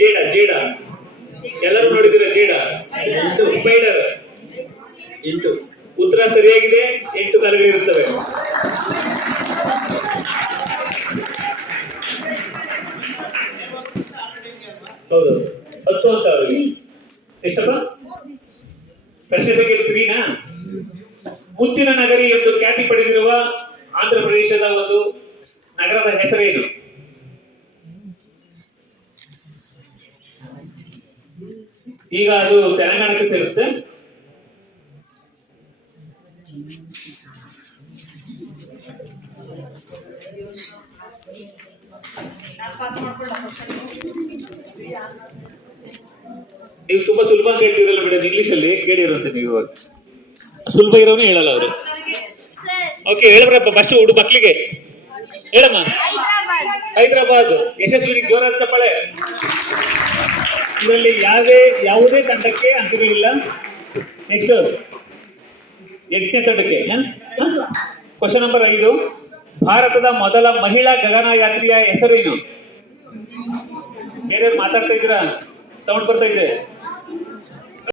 ಜೇಡ ಜೇಡ ಎಲ್ಲರೂ ನೋಡಿದಿರ ಜೇಡ ಸ್ಪೈಡರ್ 8. ಉತ್ತರ ಸರಿಯಾಗಿದೆ. 8 ಕಾಲುಗಳಿರುತ್ತವೆ. ಹೌದು 10 ಅಂತ ಅವರಿಗೆ. ಎಷ್ಟಪ್ಪ? ಪ್ರಶ್ನೆ ಸಂಖ್ಯೆ 3ನಾ? ಮುತ್ತಿನ ನಗರಿ ಎಂದು ಖ್ಯಾತಿ ಪಡೆದಿರುವ ಆಂಧ್ರ ಪ್ರದೇಶದ ಒಂದು ನಗರದ ಹೆಸರೇನು? ಈಗ ಅದು ತೆಲಂಗಾಣಕ್ಕೆ ಸೇರುತ್ತೆ. ನೀವು ತುಂಬಾ ಸುಲಭ ಅಂತ ಹೇಳ್ತೀರಲ್ಲ ಮೇಡಮ್, ಇಂಗ್ಲಿಷ್ ಅಲ್ಲಿ ಕೇಳಿರುತ್ತೆ ನೀವು. ಸುಲಭ ಇರೋನು ಹೇಳಲ್ಲ ಅವರು. ಓಕೆ ಹೇಳ್ಬ್ರಪ್ಪ ಫಸ್ಟ್ ಹುಡು ಮಕ್ಳಿಗೆ ಹೇಳಮ್ಮ. ಹೈದರಾಬಾದ್. ಯಶಸ್ವಿನಿ ಜೋರಾದ ಚಪ್ಪಾಳೆ. ಇದರಲ್ಲಿ ಯಾವುದೇ ತಂಡಕ್ಕೆ ಅಂಕಗಳಿಲ್ಲ. ನೆಕ್ಸ್ಟ್ 8ನೇ ತಂಡಕ್ಕೆ. Question number 5. ಭಾರತದ ಮೊದಲ ಮಹಿಳಾ ಗಗನಯಾತ್ರಿಯ ಹೆಸರೇನು? ಬೇರೆ ಮಾತಾಡ್ತಾ ಇದ್ದೀರಾ? ಸೌಂಡ್ ಬರ್ತಾ ಇದೆ.